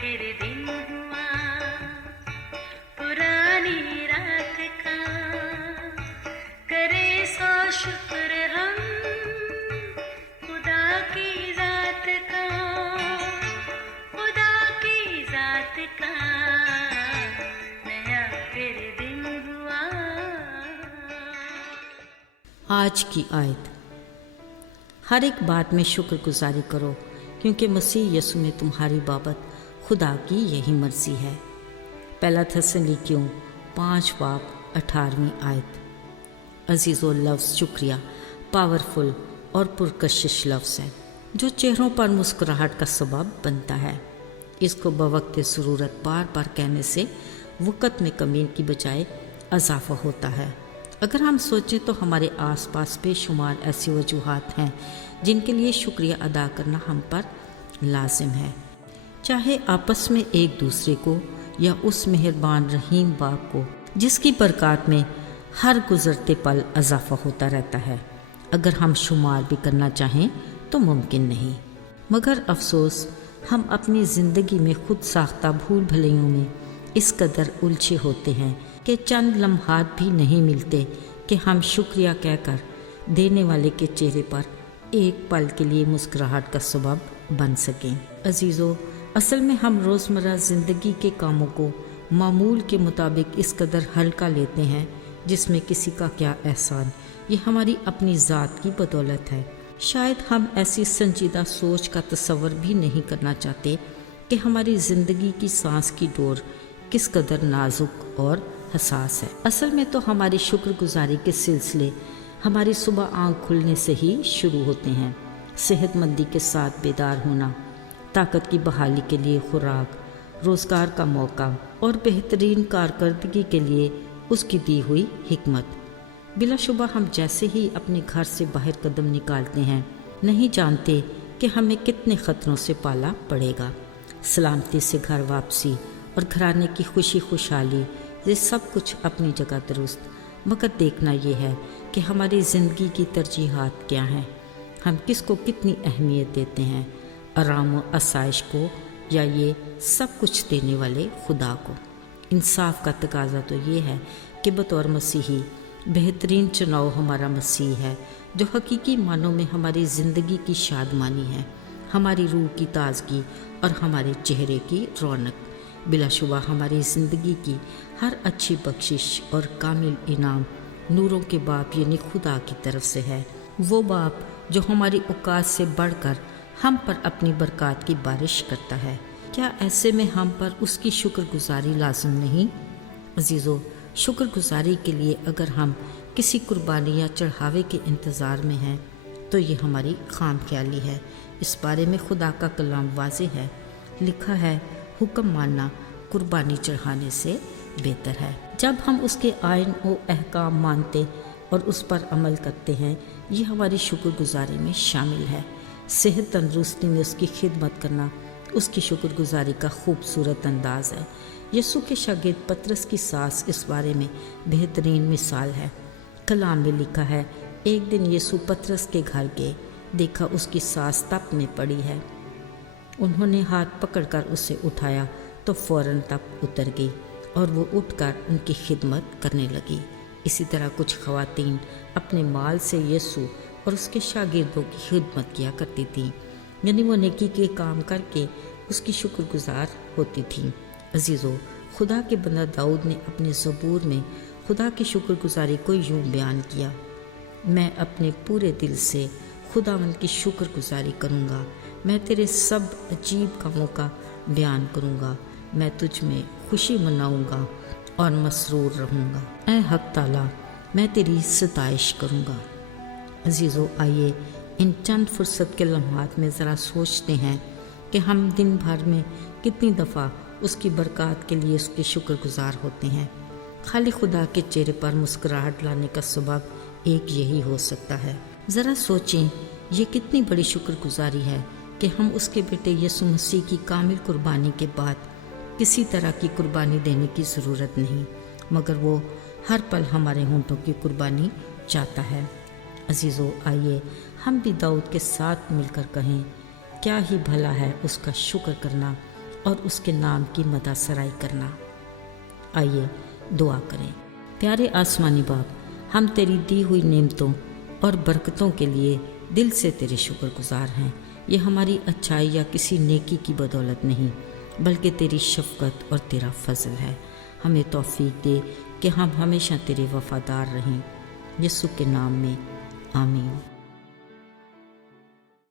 फिर दिन हुआ पुरानी रात का, करे सो शुक्र हम खुदा की जात का, खुदा की जात का, नया फिर दिन हुआ। आज की आयत, हर एक बात में शुक्रगुजारी करो क्योंकि मसीह यीशु में तुम्हारी बाबत खुदा की यही मर्जी है। पहला थिस्सलुनीकियों 5:18 आयत। अजीज़ो लफ्ज़ शुक्रिया पावरफुल और पुरकशिश लफ्ज़ है जो चेहरों पर मुस्कुराहट का सबब बनता है। इसको बवक्त ज़रूरत बार बार कहने से वक़्त में कमी की बजाय इजाफ़ा होता है। अगर हम सोचें तो हमारे आसपास बेशुमार ऐसी वजूहात हैं जिनके लिए शुक्रिया अदा करना हम पर लाजिम है, चाहे आपस में एक दूसरे को या उस मेहरबान रहीम बाप को जिसकी बरकत में हर गुज़रते पल इजाफ़ा होता रहता है। अगर हम शुमार भी करना चाहें तो मुमकिन नहीं, मगर अफसोस हम अपनी ज़िंदगी में खुद साख्ता भूल भलाइयों में इस कदर उलझे होते हैं कि चंद लम्हात भी नहीं मिलते कि हम शुक्रिया कहकर देने वाले के चेहरे पर एक पल के लिए मुस्कुराहट का सबब बन सकें। अजीज़ों, असल में हम रोज़मर्रा ज़िंदगी के कामों को मामूल के मुताबिक इस कदर हल्का लेते हैं जिसमें किसी का क्या एहसान, ये हमारी अपनी ज़ात की बदौलत है। शायद हम ऐसी संजीदा सोच का तसव्वुर भी नहीं करना चाहते कि हमारी ज़िंदगी की सांस की डोर किस कदर नाजुक और हसास है। असल में तो हमारी शुक्रगुजारी के सिलसिले हमारी सुबह आँख खुलने से ही शुरू होते हैं। सेहतमंदी के साथ बेदार होना, ताकत की बहाली के लिए खुराक, रोज़गार का मौका और बेहतरीन कारकर्दगी के लिए उसकी दी हुई हिकमत। बिलाशुबा हम जैसे ही अपने घर से बाहर कदम निकालते हैं नहीं जानते कि हमें कितने ख़तरों से पाला पड़ेगा। सलामती से घर वापसी और घराने की खुशी खुशहाली, ये सब कुछ अपनी जगह दुरुस्त, मगर देखना ये है कि हमारी ज़िंदगी की तरजीहात क्या हैं। हम किस को कितनी अहमियत देते हैं, आराम व आसाइश को या ये सब कुछ देने वाले खुदा को। इंसाफ का तकाजा तो ये है कि बतौर मसीही बेहतरीन चुनाव हमारा मसीह है जो हकीकी मानों में हमारी ज़िंदगी की शादमानी है, हमारी रूह की ताजगी और हमारे चेहरे की रौनक। बिलाशुबा हमारी ज़िंदगी की हर अच्छी बख्शिश और कामिल इनाम नूरों के बाप यानी खुदा की तरफ से है। वो बाप जो हमारी औकात से बढ़कर हम पर अपनी बरकत की बारिश करता है। क्या ऐसे में हम पर उसकी शुक्रगुजारी लाज़िम नहीं? अजीज़ों, शुक्रगुजारी के लिए अगर हम किसी कुर्बानी या चढ़ावे के इंतज़ार में हैं तो ये हमारी खाम ख्याली है। इस बारे में खुदा का कलाम वाज़ेह है, लिखा है, हुक्म मानना कुर्बानी चढ़ाने से बेहतर है। जब हम उसके आइन व अहकाम मानते और उस पर अमल करते हैं, ये हमारी शुक्रगुजारी में शामिल है। सेहत तंदुरुस्ती में उसकी खिदमत करना उसकी शुक्रगुजारी का खूबसूरत अंदाज है। यीशु के शागिर्द पतरस की सास इस बारे में बेहतरीन मिसाल है। कलाम में लिखा है, एक दिन यीशु पतरस के घर गए, देखा उसकी सास तप में पड़ी है। उन्होंने हाथ पकड़कर उसे उठाया तो फौरन तप उतर गई और वो उठकर उनकी खिदमत करने लगी। इसी तरह कुछ ख़वातीन अपने माल से यीशु और उसके शागिर्दों की खिदमत किया करती थीं, यानी वो नेकी के काम करके उसकी शुक्रगुजार होती थीं। अजीज़ों, खुदा के बंदा दाऊद ने अपने ज़बूर में खुदा की शुक्रगुजारी को यूँ बयान किया, मैं अपने पूरे दिल से खुदावंद की शुक्रगुजारी करूँगा, मैं तेरे सब अजीब कामों का बयान करूँगा, मैं तुझ में खुशी मनाऊँगा और मसरूर रहूँगा। ऐ हक ताला, मैं तेरी सताइश करूँगा। अजीज़ों, आइए इन चंद फुर्सत के लम्हात में ज़रा सोचते हैं कि हम दिन भर में कितनी दफ़ा उसकी बरकत के लिए उसके शुक्रगुजार होते हैं। खाली खुदा के चेहरे पर मुस्कुराहट लाने का सबब एक यही हो सकता है। ज़रा सोचें, ये कितनी बड़ी शुक्रगुजारी है कि हम उसके बेटे यीशु मसीह की कामिल कुर्बानी के बाद किसी तरह की कुर्बानी देने की ज़रूरत नहीं, मगर वो हर पल हमारे होंठों की कुर्बानी चाहता है। अजीज़ों, आइए हम भी दाऊद के साथ मिलकर कहें, क्या ही भला है उसका शुक्र करना اور اس کے نام کی مدح سرائی کرنا۔ آئیے دعا کریں۔ پیارے آسمانی باپ، ہم تیری دی ہوئی نعمتوں اور برکتوں کے لیے دل سے تیرے شکر گزار ہیں۔ یہ ہماری اچھائی یا کسی نیکی کی بدولت نہیں، بلکہ تیری شفقت اور تیرا فضل ہے۔ ہمیں توفیق دے کہ ہم ہمیشہ تیرے وفادار رہیں۔ یسوع کے نام میں آمین۔